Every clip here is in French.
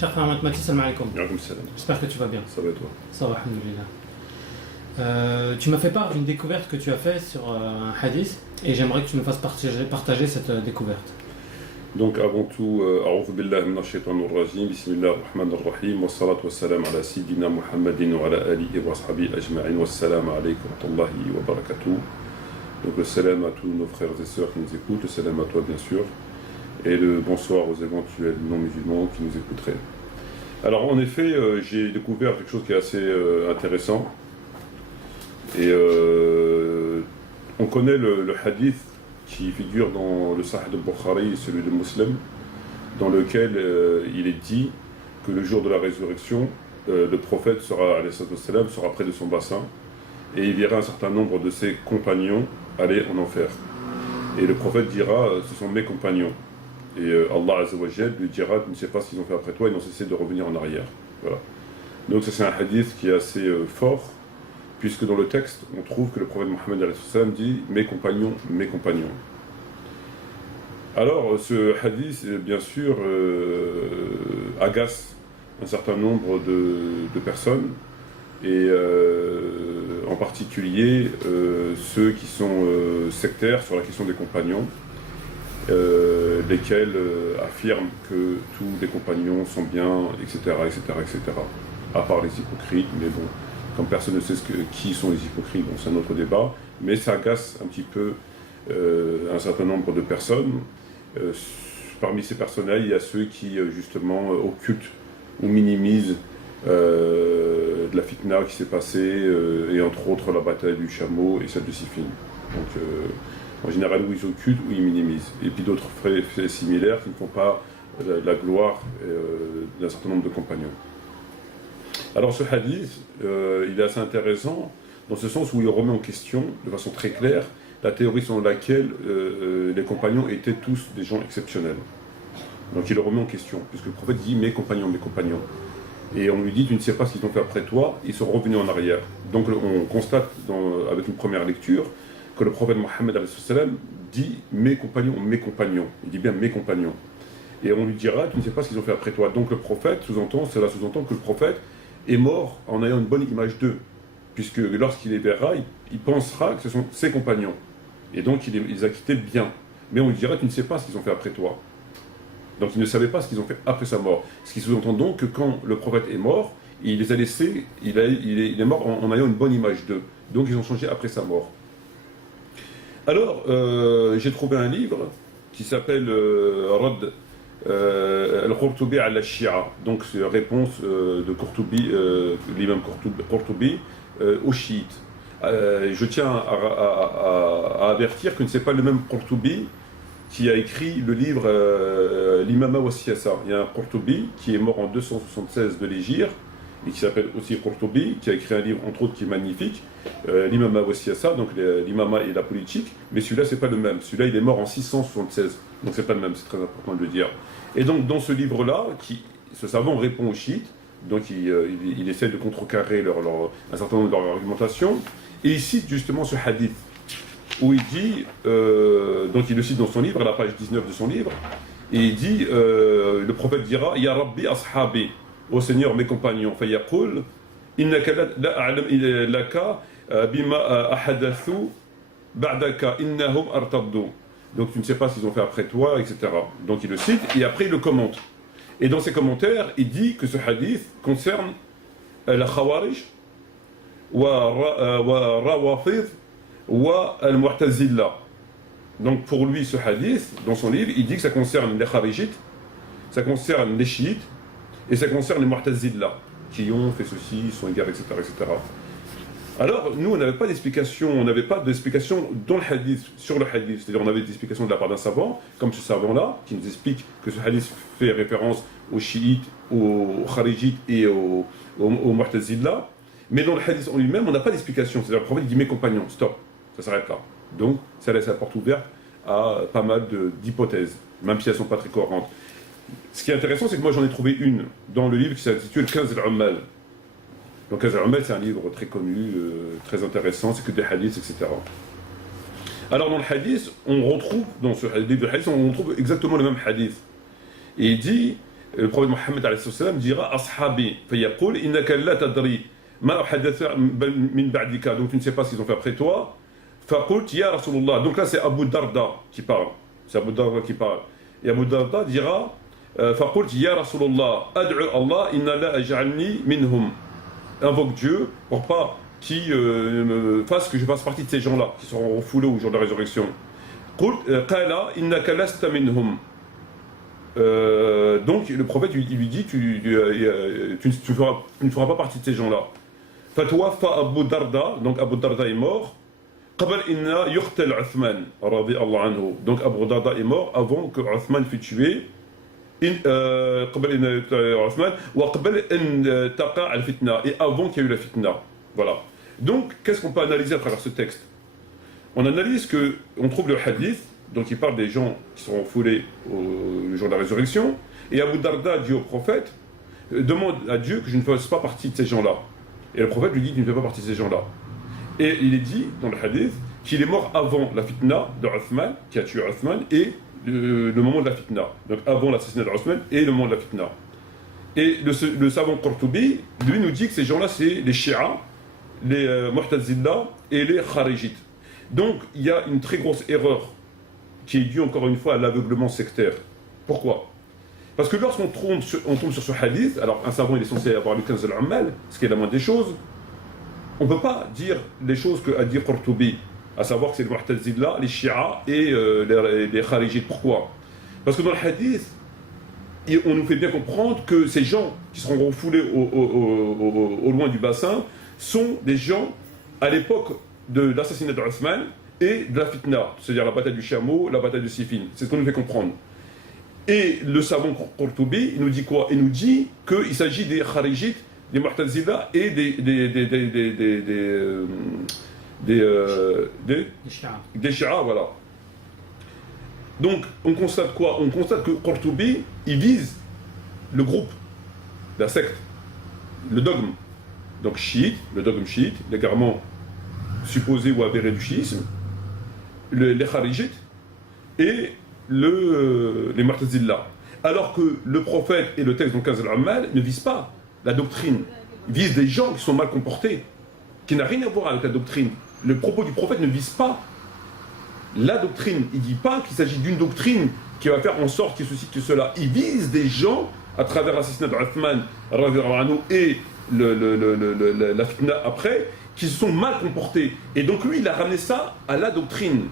Cher frère Ahmed Mati, salam alaikum. Salam. J'espère que tu vas bien. Ça va et toi? Ça va, alhamdoulilah. Tu m'as fait part d'une découverte que tu as faite sur un hadith et j'aimerais que tu nous fasses partager cette découverte. Donc avant tout, a'oudhu billahi minash shaitanir rajim, bismillahir rahmanir rahim, wa salatu wa salam ala sayyidina Muhammadin wa ala alihi wa sahbihi ajma'in, wa salam alaykum wa rahmatullahi wa barakatuh. Donc le salam à tous nos frères et sœurs qui nous écoutent, le salam à toi bien sûr, et le bonsoir aux éventuels non-musulmans qui nous écouteraient. Alors en effet, j'ai découvert quelque chose qui est assez intéressant, et on connaît le hadith qui figure dans le Sahih al-Bukhari et celui de Muslim, dans lequel il est dit que le jour de la résurrection, le prophète sera près de son bassin, et il verra un certain nombre de ses compagnons aller en enfer. Et le prophète dira, ce sont mes compagnons. Et Allah Azza wa Jal lui dira, tu ne sais pas ce qu'ils ont fait après toi, ils n'ont cessé de revenir en arrière. Voilà. Donc ça c'est un hadith qui est assez fort, puisque dans le texte, on trouve que le prophète Mohammed dit « mes compagnons, mes compagnons ». Alors, ce hadith, bien sûr, agace un certain nombre de personnes, et en particulier ceux qui sont sectaires sur la question des compagnons, lesquels affirment que tous les compagnons sont bien, etc., etc., etc., à part les hypocrites, mais bon, comme personne ne sait qui sont les hypocrites, bon, c'est un autre débat, mais ça agace un petit peu un certain nombre de personnes. Parmi ces personnes-là, il y a ceux qui justement occultent ou minimisent de la fitna qui s'est passée, et entre autres la bataille du chameau et celle de Siffin. Donc en général, où ils occultent ou ils minimisent. Et puis d'autres faits similaires qui ne font pas la gloire d'un certain nombre de compagnons. Alors ce hadith, il est assez intéressant dans ce sens où il remet en question, de façon très claire, la théorie selon laquelle les compagnons étaient tous des gens exceptionnels. Donc il le remet en question, puisque le prophète dit « mes compagnons, mes compagnons ». Et on lui dit « tu ne sais pas ce qu'ils ont fait après toi, ils sont revenus en arrière ». Donc on constate avec une première lecture que le prophète Mohammed dit « mes compagnons, mes compagnons ». Il dit bien « mes compagnons ». Et on lui dira « tu ne sais pas ce qu'ils ont fait après toi ». Donc le prophète, cela sous-entend que le prophète est mort en ayant une bonne image d'eux, puisque lorsqu'il les verra, il pensera que ce sont ses compagnons, et donc il les a quittés bien. Mais on lui dira, tu ne sais pas ce qu'ils ont fait après toi. Donc il ne savait pas ce qu'ils ont fait après sa mort. Ce qui sous-entend donc que quand le prophète est mort, il les a laissés, il est mort en ayant une bonne image d'eux. Donc ils ont changé après sa mort. Alors, j'ai trouvé un livre qui s'appelle Radd Al-Qurtubi al-Shia, donc c'est réponse de Qurtubi, l'imam Qurtubi aux chiites. Je tiens à avertir que ce n'est pas le même Qurtubi qui a écrit le livre l'imama wa siyasa. Il y a un Qurtubi qui est mort en 276 de l'Hégire et qui s'appelle aussi Qurtubi, qui a écrit un livre entre autres qui est magnifique, l'imama wa siyasa, donc l'imama et la politique, mais celui-là c'est pas le même. Celui-là il est mort en 676, donc c'est pas le même, c'est très important de le dire. Et donc dans ce livre-là, ce savant répond aux chiites, donc il essaie de contrecarrer un certain nombre de leur argumentation, et il cite justement ce hadith, où il dit, donc il le cite dans son livre, à la page 19 de son livre, et il dit, le prophète dira, « Ya Rabbi ashabi » ô Seigneur, mes compagnons, « Fayaqul, innaka la a'lam laka bima ahadathu ba'daka, innahum artaddu » donc tu ne sais pas ce qu'ils ont fait après toi, etc. Donc il le cite, et après il le commente. Et dans ses commentaires, il dit que ce hadith concerne la Khawarij, wa Rawafid, wa al-Mu'tazila. Donc pour lui, ce hadith, dans son livre, il dit que ça concerne les Kharijites, ça concerne les chiites, et ça concerne les Mu'tazila, qui ont fait ceci, sont égarés, etc., etc. Alors, nous, on n'avait pas d'explication, dans le hadith, sur le hadith, c'est-à-dire on avait des explications de la part d'un savant, comme ce savant-là, qui nous explique que ce hadith fait référence aux chiites, aux kharijites et aux mu'tazila, mais dans le hadith en lui-même, on n'a pas d'explication, c'est-à-dire le prophète dit mes compagnons, stop, ça s'arrête là. Donc, ça laisse la porte ouverte à pas mal d'hypothèses, même si elles ne sont pas très cohérentes. Ce qui est intéressant, c'est que moi j'en ai trouvé une dans le livre qui s'intitule 15 al-Ummal. Donc Al-Ummal, c'est un livre très connu, très intéressant, c'est que des hadiths, etc. Alors dans le hadith, on retrouve, dans ce livre de hadith, on retrouve exactement le même hadith. Et il dit le prophète Mohammed alayhi salam dira Ashabi, fayaqul innaka la tadri ma uhadatha min ba'dika, donc tu ne sais pas ce qu'ils ont fait après toi. Faqult ya Rasulullah, donc là c'est Abu Darda qui parle, c'est Abu Darda qui parle. Et Abu Darda dira Faqult ya Rasulullah, ad'u Allah inna la aj'alni minhum, invoque Dieu pour pas qu'il me fasse que je fasse partie de ces gens-là qui seront refoulés au jour de la résurrection. Qala innaka lasta minhum. Donc le prophète il lui dit tu ne feras pas partie de ces gens-là. Fatwafa Abu Darda, donc Abu Darda est mort. Qabl inna yuqtal Uthman radiyallahu anhu. Donc Abu Darda est mort avant que Uthman fût tué. قبل أن يقتل عثمان وقبل أن تقع الفتنة, et avant qu'il y ait eu la fitna. Voilà. Donc qu'est-ce qu'on peut analyser à travers ce texte? On analyse que on trouve le hadith, donc il parle des gens qui seront foulés le jour de la résurrection, et Abu Darda dit au prophète demande à Dieu que je ne fasse pas partie de ces gens-là. Et le prophète lui dit tu ne fais pas partie de ces gens-là. Et il est dit dans le hadith qu'il est mort avant la fitna de Uthman, qui a tué Uthman, et le moment de la fitna, donc avant l'assassinat d'Uthman et le moment de la fitna. Et le savant Qurtubi, lui, nous dit que ces gens-là, c'est les Shia, les Mu'tazila et les Kharijites. Donc, il y a une très grosse erreur qui est due encore une fois à l'aveuglement sectaire. Pourquoi? Parce que lorsqu'on tombe sur ce hadith, alors un savant il est censé avoir le Kanz al-Ammal, ce qui est la moindre des choses, on ne peut pas dire les choses qu'a dit Qurtubi, à savoir que c'est les Mu'tazila, les Shia et les Kharijites. Pourquoi? Parce que dans le hadith, on nous fait bien comprendre que ces gens qui seront refoulés au loin du bassin sont des gens à l'époque de l'assassinat d'Uthman et de la fitna, c'est-à-dire la bataille du chameau, la bataille de Siffin. C'est ce qu'on nous fait comprendre. Et le savant Qurtubi, il nous dit quoi? Il nous dit qu'il s'agit des Kharijites, des Mu'tazila et des Shia, voilà. Donc, on constate quoi? On constate que Qurtubi, il vise le groupe, la secte, le dogme. Donc, chiite, le dogme chiite, l'égarement supposé ou avéré du chiisme, les Kharijites et les Mu'tazila. Alors que le prophète et le texte dans Kanz al-Ammal ne visent pas la doctrine, ils visent des gens qui sont mal comportés, qui n'a rien à voir avec la doctrine. Le propos du prophète ne vise pas la doctrine. Il ne dit pas qu'il s'agit d'une doctrine qui va faire en sorte qu'il ceci, que cela. Il vise des gens, à travers l'assassinat d'Uthman et la fitna après, qui se sont mal comportés. Et donc lui, il a ramené ça à la doctrine.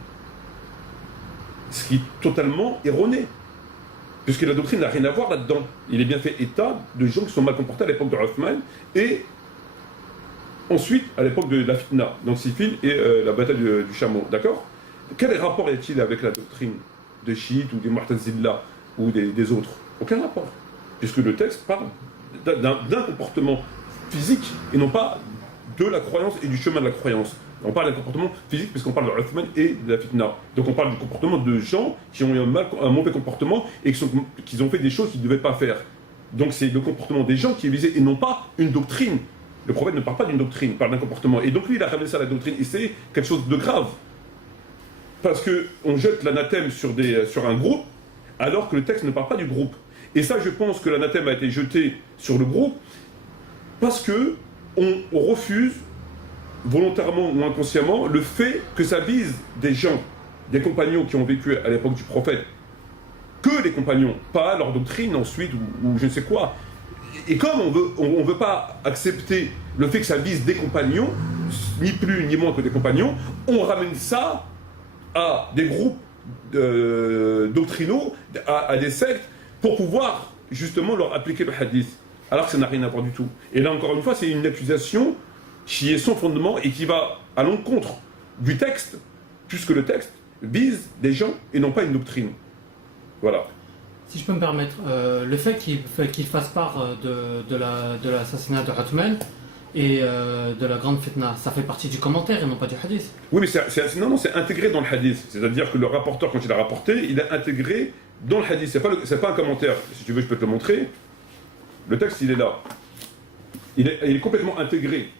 Ce qui est totalement erroné. Puisque la doctrine n'a rien à voir là-dedans. Il est bien fait état de gens qui sont mal comportés à l'époque d'Uthman et ensuite, à l'époque de la fitna, donc Siffin et la bataille du chameau, d'accord? Quel rapport y a-t-il avec la doctrine des chiites ou des Mu'tazila ou des autres? Aucun rapport. Puisque le texte parle d'un comportement physique et non pas de la croyance et du chemin de la croyance. On parle d'un comportement physique puisqu'on parle de Uthman et de la fitna. Donc on parle du comportement de gens qui ont eu un mauvais comportement et qui ont fait des choses qu'ils ne devaient pas faire. Donc c'est le comportement des gens qui est visé et non pas une doctrine. Le prophète ne parle pas d'une doctrine, il parle d'un comportement. Et donc lui, il a ramené ça à la doctrine. Et c'est quelque chose de grave. Parce qu'on jette l'anathème sur un groupe, alors que le texte ne parle pas du groupe. Et ça, je pense que l'anathème a été jeté sur le groupe, parce qu'on refuse, volontairement ou inconsciemment, le fait que ça vise des gens, des compagnons qui ont vécu à l'époque du prophète, que les compagnons, pas leur doctrine ensuite, ou je ne sais quoi. Et comme on veut pas accepter le fait que ça vise des compagnons, ni plus ni moins que des compagnons, on ramène ça à des groupes doctrinaux, à des sectes, pour pouvoir justement leur appliquer le hadith. Alors que ça n'a rien à voir du tout. Et là encore une fois, c'est une accusation qui est sans fondement et qui va à l'encontre du texte, puisque le texte vise des gens et non pas une doctrine. Voilà. Si je peux me permettre, le fait qu'il fasse part de l'assassinat de Uthman et de la grande fitna, ça fait partie du commentaire et non pas du hadith. Oui, mais c'est intégré dans le hadith. C'est-à-dire que le rapporteur, quand il a rapporté, il a intégré dans le hadith. C'est pas un commentaire. Si tu veux, je peux te le montrer. Le texte, il est là. Il est complètement intégré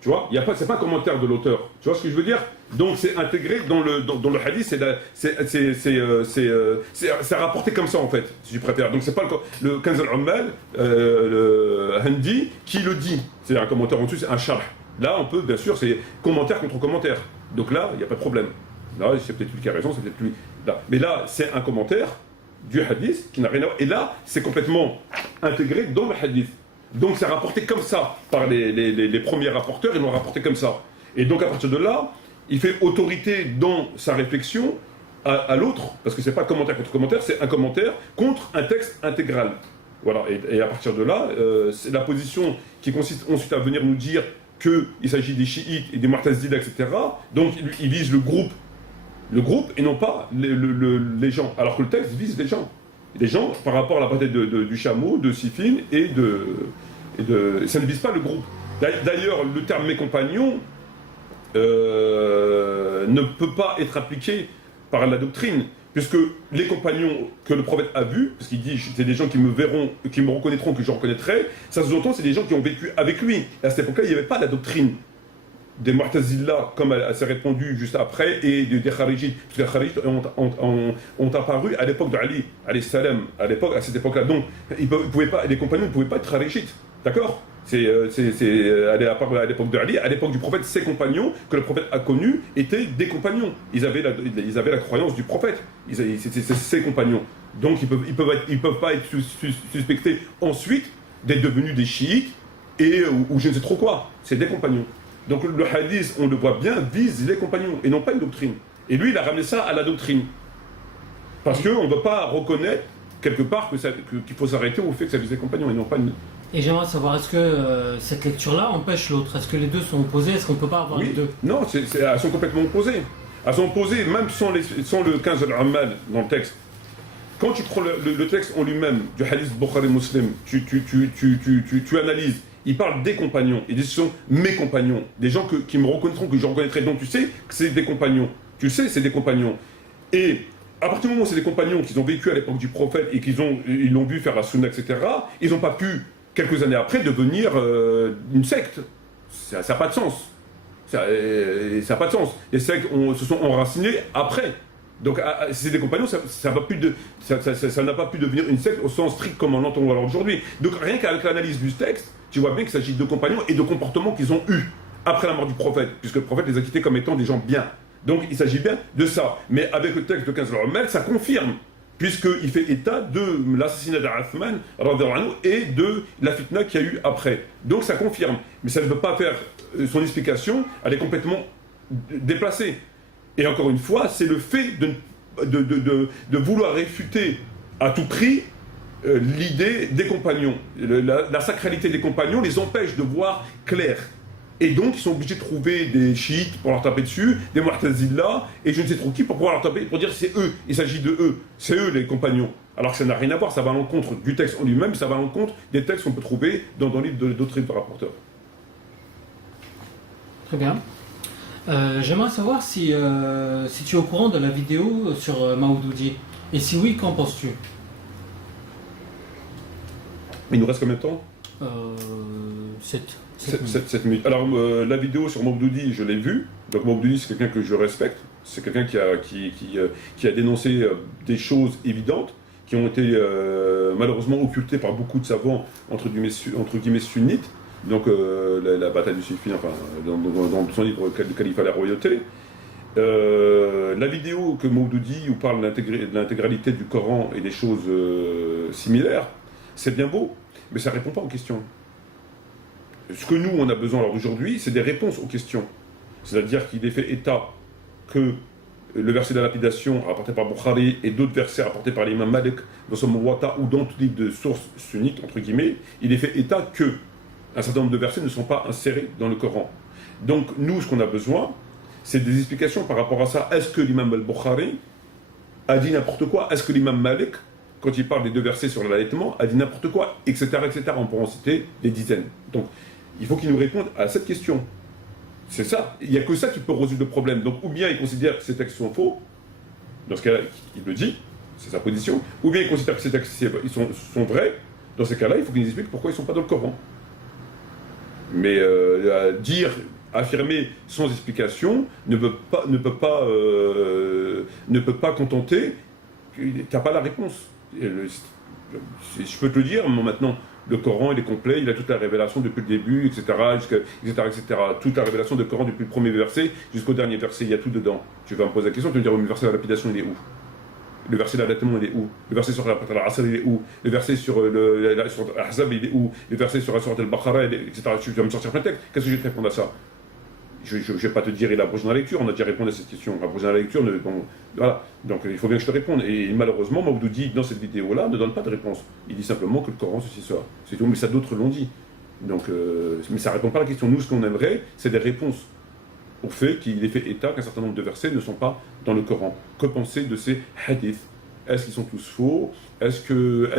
Tu vois, c'est pas un commentaire de l'auteur. Tu vois ce que je veux dire? Donc c'est intégré dans le hadith, c'est rapporté comme ça en fait, si tu préfères. Donc c'est pas le Kanz al-Ummal, le Handi, qui le dit. C'est un commentaire en dessous, c'est un sharh. Là, on peut, bien sûr, c'est commentaire contre commentaire. Donc là, il n'y a pas de problème. Là, c'est peut-être lui qui a raison, c'est peut-être lui. Là. Mais là, c'est un commentaire du hadith qui n'a rien à voir. Et là, c'est complètement intégré dans le hadith. Donc c'est rapporté comme ça par les premiers rapporteurs, ils l'ont rapporté comme ça. Et donc à partir de là, il fait autorité dans sa réflexion à l'autre, parce que c'est pas commentaire contre commentaire, c'est un commentaire contre un texte intégral. Voilà, et à partir de là, c'est la position qui consiste ensuite à venir nous dire qu'il s'agit des chiites et des mu'tazila, etc. Donc il vise le groupe et non pas les gens, alors que le texte vise les gens par rapport à la bataille du chameau, de Siffin ça ne vise pas le groupe. D'ailleurs, le terme mes compagnons ne peut pas être appliqué par la doctrine, puisque les compagnons que le prophète a vus, parce qu'il dit c'est des gens qui me verront, qui me reconnaîtront, que je reconnaîtrai, ça sous-entend c'est des gens qui ont vécu avec lui. Et à cette époque-là, il n'y avait pas la doctrine des Mu'tazila, comme elle s'est répandue juste après, et des Kharijites, parce que les Kharijites ont apparu à l'époque d'Ali, à cette époque-là. Donc, les compagnons ne pouvaient pas être Kharijites, d'accord? Elle est apparue à l'époque d'Ali, à l'époque du prophète, ses compagnons, que le prophète a connus, étaient des compagnons. Ils avaient la croyance du prophète, c'était ses compagnons. Donc, ils peuvent pas être suspectés ensuite d'être devenus des chiites, ou je ne sais trop quoi. C'est des compagnons. Donc le hadith, on le voit bien, vise les compagnons et non pas une doctrine. Et lui, il a ramené ça à la doctrine. Parce qu'on ne veut pas reconnaître quelque part qu'il faut s'arrêter au fait que ça vise les compagnons et non pas une... Et j'aimerais savoir, est-ce que cette lecture-là empêche l'autre? Est-ce que les deux sont opposés? Est-ce qu'on ne peut pas avoir les deux? Non, elles sont complètement opposées. Elles sont opposées même sans le 15 al-Ammal dans le texte. Quand tu prends le texte en lui-même du hadith Bukhari Muslim, tu analyses. Il parle des compagnons, et ce sont mes compagnons, des gens qui me reconnaîtront, que je reconnaîtrai. Donc tu sais que c'est des compagnons. Tu sais, c'est des compagnons. Et à partir du moment où c'est des compagnons qui ont vécu à l'époque du prophète et ils l'ont vu faire la sunna, etc., ils n'ont pas pu, quelques années après, devenir une secte. Ça n'a pas de sens. Ça n'a pas de sens. Les sectes se sont enracinées après. Donc, si c'est des compagnons, ça n'a pas pu devenir une secte au sens strict comme on l'entend aujourd'hui. Donc, rien qu'avec l'analyse du texte, tu vois bien qu'il s'agit de compagnons et de comportements qu'ils ont eus après la mort du prophète, puisque le prophète les a quittés comme étant des gens bien. Donc, il s'agit bien de ça. Mais avec le texte de 15 al-Ummal, ça confirme, puisqu'il fait état de l'assassinat d'Uthman et de la fitna qu'il y a eu après. Donc, ça confirme. Mais ça ne veut pas faire son explication, elle est complètement déplacée. Et encore une fois, c'est le fait de vouloir réfuter à tout prix l'idée des compagnons. La sacralité des compagnons les empêche de voir clair. Et donc, ils sont obligés de trouver des chiites pour leur taper dessus, des mu'tazila, et je ne sais trop qui pour pouvoir leur taper, pour dire c'est eux, il s'agit de eux, c'est eux les compagnons. Alors que ça n'a rien à voir, ça va à l'encontre du texte en lui-même, ça va à l'encontre des textes qu'on peut trouver dans d'autres livres de rapporteurs. Très bien. J'aimerais savoir si tu es au courant de la vidéo sur Maoudoudi. Et si oui, qu'en penses-tu? Il nous reste combien de temps? 7 minutes. Alors, la vidéo sur Maoudoudi, je l'ai vue. Donc, Maoudoudi, c'est quelqu'un que je respecte. C'est quelqu'un qui a dénoncé des choses évidentes, qui ont été malheureusement occultées par beaucoup de savants, entre guillemets sunnites. Donc, la bataille du Siffin, enfin, dans son livre Le Califat et la royauté. La vidéo que Maoudoudi où parle de l'intégralité du Coran et des choses similaires, c'est bien beau, mais ça ne répond pas aux questions. Ce que nous, on a besoin d'aujourd'hui, c'est des réponses aux questions. C'est-à-dire qu'il est fait état que le verset de la lapidation rapporté par Bukhari et d'autres versets rapportés par l'imam Malik dans son Muwatta ou dans tout livre de sources sunnites, entre guillemets, il est fait état que un certain nombre de versets ne sont pas insérés dans le Coran. Donc nous, ce qu'on a besoin, c'est des explications par rapport à ça. Est-ce que l'imam al-Bukhari a dit n'importe quoi? Est-ce que l'imam Malik, quand il parle des deux versets sur l'allaitement, a dit n'importe quoi, etc., etc. On pourra en citer des dizaines. Donc il faut qu'il nous réponde à cette question. C'est ça. Il n'y a que ça qui peut résoudre le problème. Donc ou bien il considère que ces textes sont faux, dans ce cas-là, il le dit, c'est sa position, ou bien il considère que ces textes sont vrais, dans ces cas-là, il faut qu'il nous explique pourquoi ils ne sont pas dans le Coran. Mais affirmer sans explication ne peut pas contenter. Tu n'as pas la réponse. Je peux te le dire, maintenant, le Coran, il est complet, il a toute la révélation depuis le début, etc., etc. Toute la révélation du Coran depuis le premier verset jusqu'au dernier verset, il y a tout dedans. Tu vas me poser la question, tu vas me dire, le verset de la lapidation, il est où? Le verset d'allaitement, il est où? Le verset sur l'Asr, il est où? Le verset sur l'Ahzab, il est où? Le verset sur la Surat al-Baqarah, etc. Tu vas me sortir plein de textes. Qu'est-ce que je vais te répondre à ça? Je ne vais pas te dire il a abrogé dans la lecture, on a déjà répondu à cette question. Abrogé dans la lecture, bon, voilà. Donc il faut bien que je te réponde. Et malheureusement, Maudoudi, dans cette vidéo-là, ne donne pas de réponse. Il dit simplement que le Coran, ceci, cela. C'est tout, mais ça d'autres l'ont dit. Donc, mais ça ne répond pas à la question. Nous, ce qu'on aimerait, c'est des réponses au fait qu'il est fait état qu'un certain nombre de versets ne sont pas dans le Coran. Que penser de ces hadiths? Est-ce qu'ils sont tous faux? Est-ce que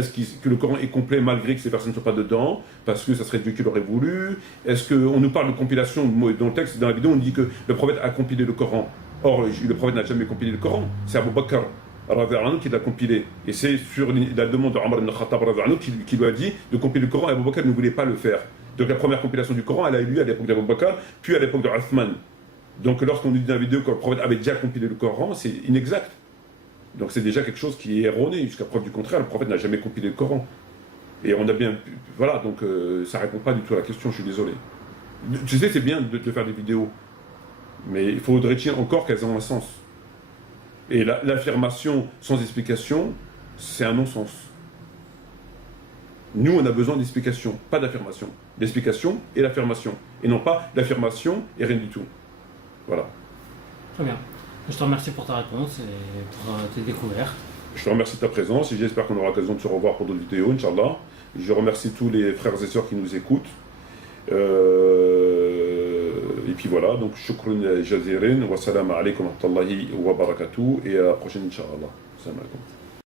le Coran est complet malgré que ces personnes ne soient pas dedans? Parce que ça serait Dieu qui l'aurait voulu? Est-ce qu'on nous parle de compilation? Dans le texte, dans la vidéo, on dit que le prophète a compilé le Coran. Or, le prophète n'a jamais compilé le Coran. C'est Abu Bakr qui l'a compilé. Et c'est sur la demande de Omar ibn Khattab qui lui a dit de compiler le Coran. Et Abu Bakr ne voulait pas le faire. Donc la première compilation du Coran, elle a eu lieu à l'époque d'Abu Bakr, puis à l'époque de Uthman. Donc lorsqu'on nous dit dans la vidéo que le prophète avait déjà compilé le Coran, c'est inexact. Donc c'est déjà quelque chose qui est erroné. Jusqu'à preuve du contraire, le prophète n'a jamais compilé le Coran. Et on a bien... Voilà, donc ça ne répond pas du tout à la question, je suis désolé. Tu sais, c'est bien de faire des vidéos, mais il faudrait encore qu'elles aient un sens. Et l'affirmation sans explication, c'est un non-sens. Nous, on a besoin d'explication, pas d'affirmation. L'explication et l'affirmation. Et non pas l'affirmation et rien du tout. Voilà. Très bien. Je te remercie pour ta réponse et pour tes découvertes. Je te remercie de ta présence et j'espère qu'on aura l'occasion de se revoir pour d'autres vidéos, Inch'Allah. Je remercie tous les frères et sœurs qui nous écoutent. Et puis voilà, donc shukran jazirin wa salam alaykum wa rahmatullahi wa barakatuh et à la prochaine, Inch'Allah. Salam alaikum.